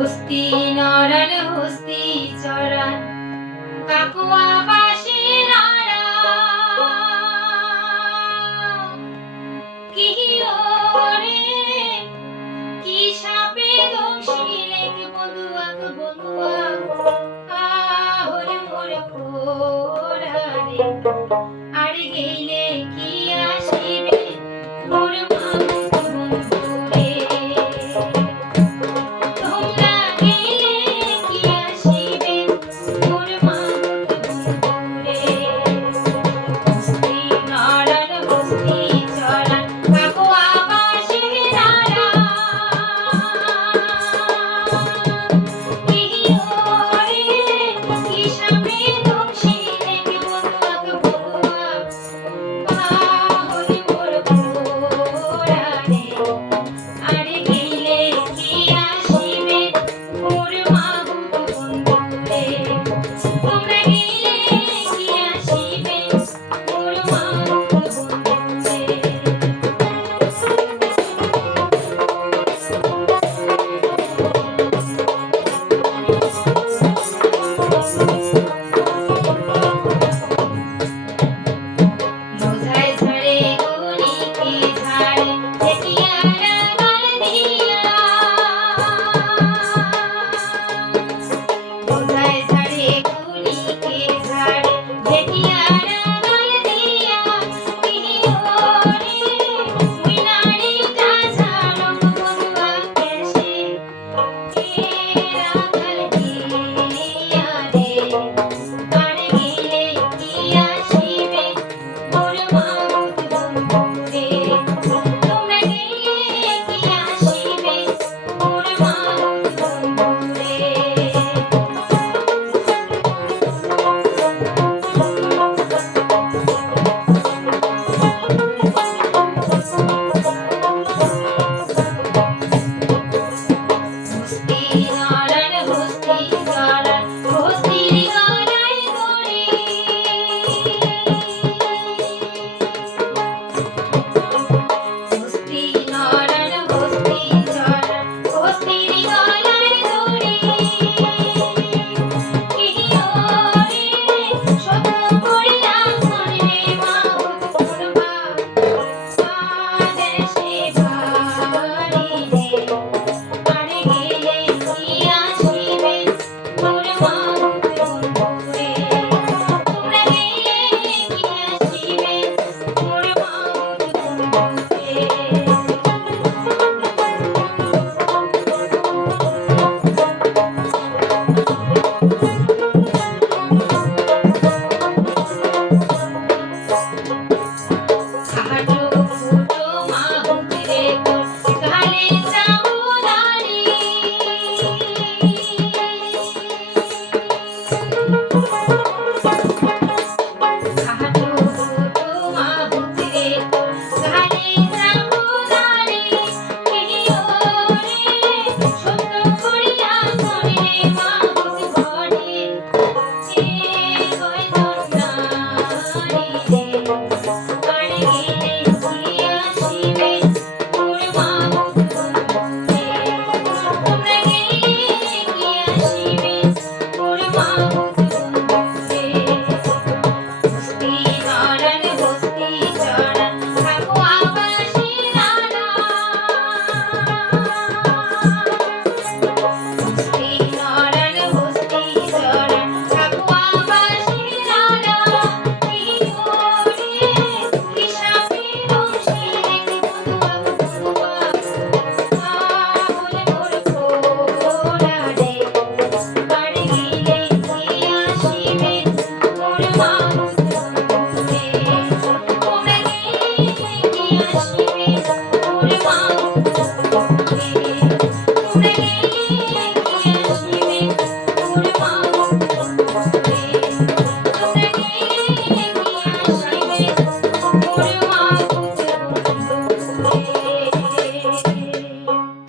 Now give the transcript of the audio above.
Hasti নরণ Hasti Charan Kakua Yeah. Bye.